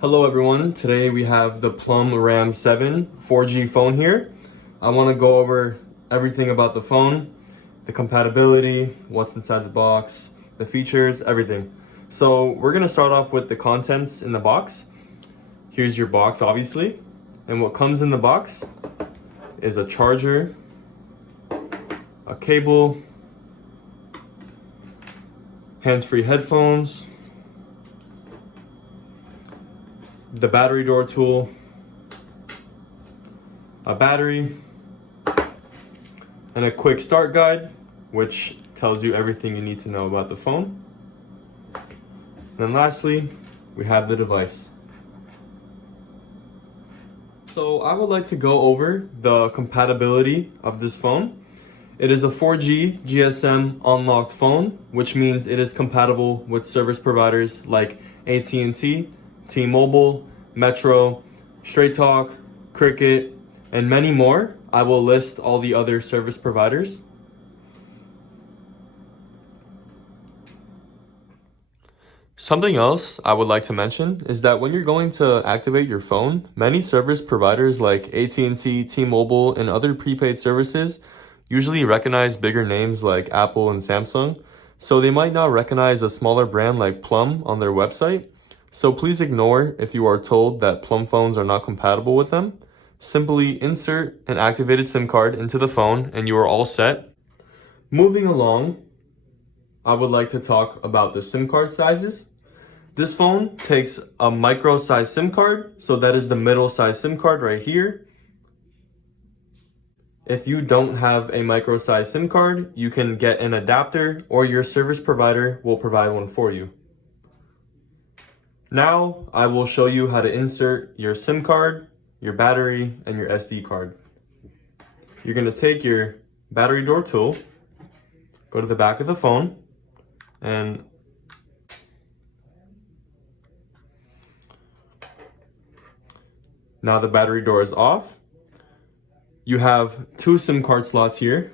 Hello everyone, today we have the Plum Ram 7 4G phone here. I want to go over everything about the phone, the compatibility, what's inside the box, the features, everything. So we're going to start off with the contents in the box. Here's your box obviously, and what comes in the box is a charger, a cable, hands-free headphones, the battery door tool, a battery, and a quick start guide, which tells you everything you need to know about the phone. And lastly, we have the device. So I would like to go over the compatibility of this phone. It is a 4G GSM unlocked phone, which means it is compatible with service providers like AT&T, T-Mobile, Metro, Straight Talk, Cricket, and many more. I will list all the other service providers. Something else I would like to mention is that when you're going to activate your phone, many service providers like AT&T, T-Mobile, and other prepaid services usually recognize bigger names like Apple and Samsung, so they might not recognize a smaller brand like Plum on their website. So please ignore if you are told that Plum phones are not compatible with them. Simply insert an activated SIM card into the phone and you are all set. Moving along, I would like to talk about the SIM card sizes. This phone takes a micro size SIM card, so that is the middle size SIM card right here. If you don't have a micro size SIM card, you can get an adapter or your service provider will provide one for you. Now, I will show you how to insert your SIM card, your battery, and your SD card. You're going to take your battery door tool, go to the back of the phone, and now the battery door is off. You have two SIM card slots here.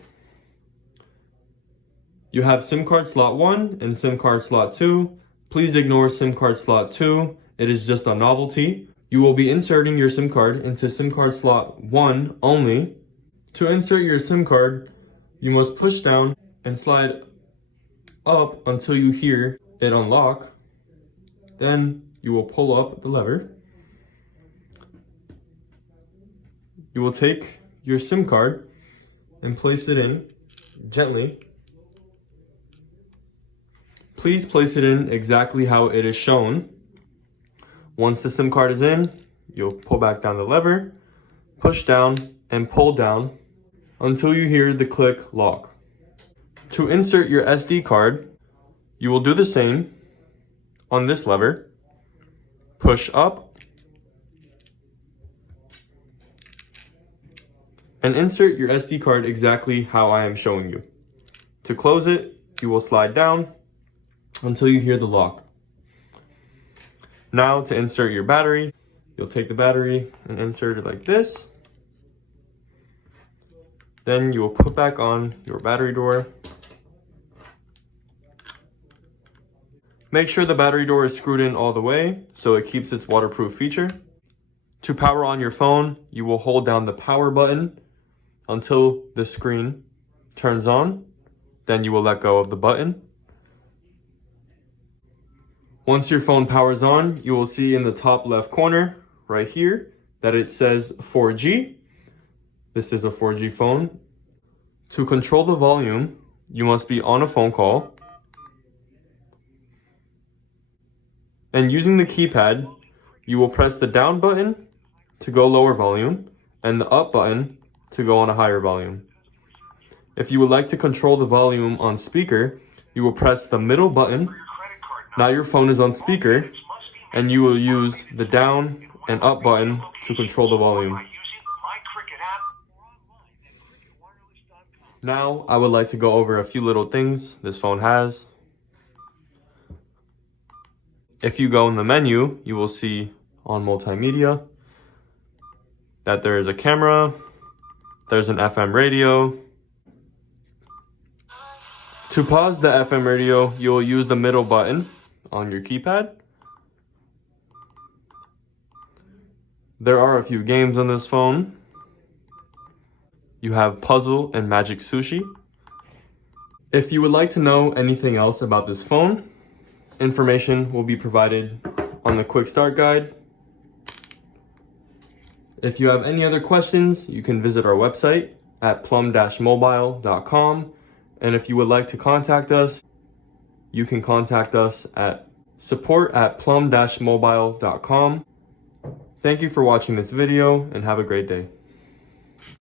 You have SIM card slot 1 and SIM card slot 2. Please ignore SIM card slot 2. It is just a novelty. You will be inserting your SIM card into SIM card slot 1 only. To insert your SIM card, you must push down and slide up until you hear it unlock. Then you will pull up the lever. You will take your SIM card and place it in gently. Please place it in exactly how it is shown. Once the SIM card is in, you'll pull back down the lever, push down, and pull down until you hear the click lock. To insert your SD card, you will do the same on this lever. Push up and insert your SD card exactly how I am showing you. To close it, you will slide down until you hear the lock. Now to insert your battery, you'll take the battery and insert it like this. Then you will put back on your battery door. Make sure the battery door is screwed in all the way so it keeps its waterproof feature. To power on your phone, you will hold down the power button until the screen turns on. Then you will let go of the button. Once your phone powers on, you will see in the top left corner right here that it says 4G. This is a 4G phone. To control the volume, you must be on a phone call. And using the keypad, you will press the down button to go lower volume and the up button to go on a higher volume. If you would like to control the volume on speaker, you will press the middle button. Now your phone is on speaker, and you will use the down and up button to control the volume. Now I would like to go over a few little things this phone has. If you go in the menu, you will see on multimedia that there is a camera, there's an FM radio. To pause the FM radio, you will use the middle button on your keypad. There are a few games on this phone. You have Puzzle and Magic Sushi. If you would like to know anything else about this phone, information will be provided on the quick start guide. If you have any other questions, you can visit our website at plum-mobile.com. And if you would like to contact us, you can contact us at support@plum-mobile.com. Thank you for watching this video and have a great day.